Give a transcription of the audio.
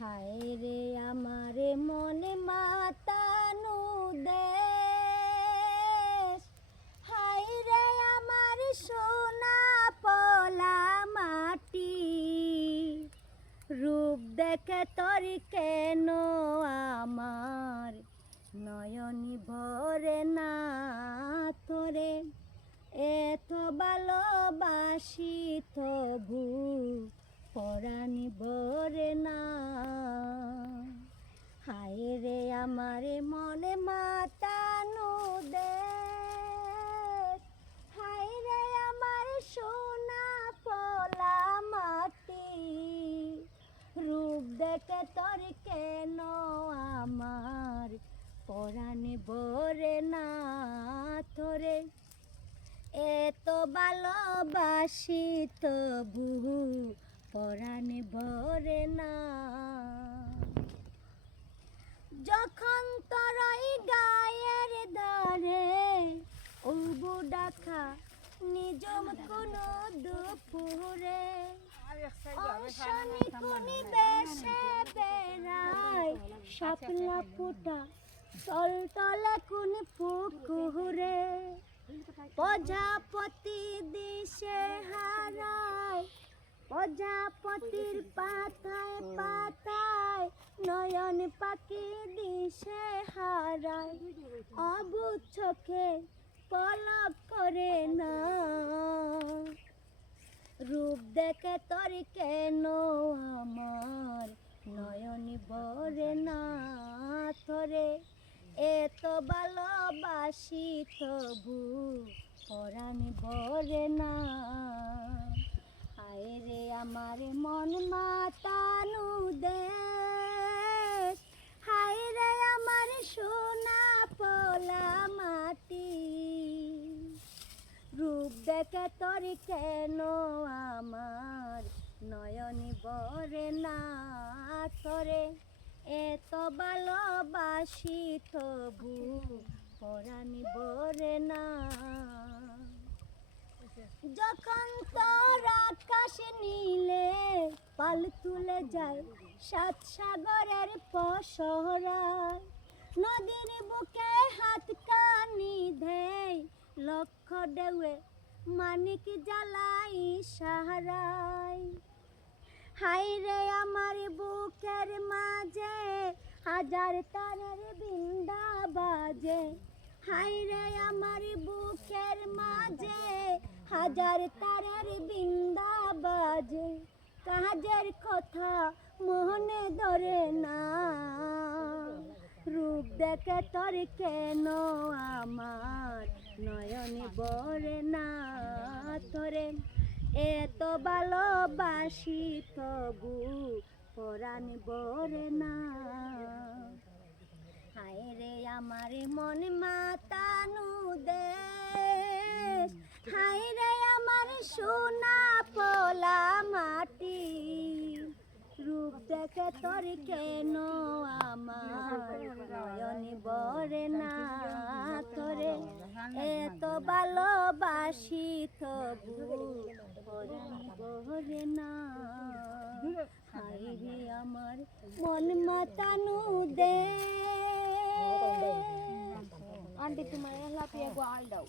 হায় রে আমারে মনে মাতানু দেশ, হায় রে আমার সোনা পলা মাটি, রূপ দেখে তোর কেন আমার নয়নি ভরে না তোরে, এত ভালোবাসি তবু পরাণী ভরে না। হায় রে আমারে মনে মাতানু দেশ, হায় রে আমার সোনা পলা মাটি, রূপ দেখে তোর কেন আমার পরাণী ভরে না তোরে, এত ভালোবাসি তবু পরাণে ভরে না। যখন তোর ওই গায়ের ধারে উবু ডাকা নিজম কোনো দুপুরে, অংশনি কুনি বেশে বেড়ায় শাপলা ফুটা তলতলা কোন পুকুরে, প্রজাপতি দিশে হারায় প্রজাপতির পাতায় পাতায়, নয়ন পাখি দিশে হারায় অবুঝ চোখে পলক করে না, রূপ দেখে তোর কেন আমার নয়নি ভরে না তোরে, এত ভালোবাসি তবু পরাণে ভরে না। হায় রে আমার মন মাতানু দেশ, হায় রে আমার সোনা পলা মাটি, রূপ দেখে তোর কেন আমার নয়নি ভরে না তোরে, এত ভালোবাসি তবু পরাণী ভরে না। যখন তোর আকাশ নীলে পাল তুলে যায় সাত সাগরের পসরায়, নদীর বুকে হাত কানি দেয় লক্ষ ঢেউয়ে মানিক জ্বালাই সাহারায়, হায় রে আমার বুকের মাঝে হাজার তারার বিন্দা বাজে, হায় রে আমার বুকের মাঝে হাজার তারার বিন্দা বাজে, কাজের কথা মনে ধরে না, রূপ দেখে তোর কেন আমার নয়নে ভরে না তোরে, এত ভালোবাসি তবু পরাণে ভরে না। হায় রে আমার মন মাতানু দেশ, হায় রে আমার সোনা পলা মাটি, রূপ দেখে তোর কেন আমার নয়নে ভরে না তোরে, এত ভালোবাসি তবু পরাণে ভরে না। হায় রে আমার মন মাতানু দেশ। আন্টি তোমার লাফিয়ে গোয়াল দাও।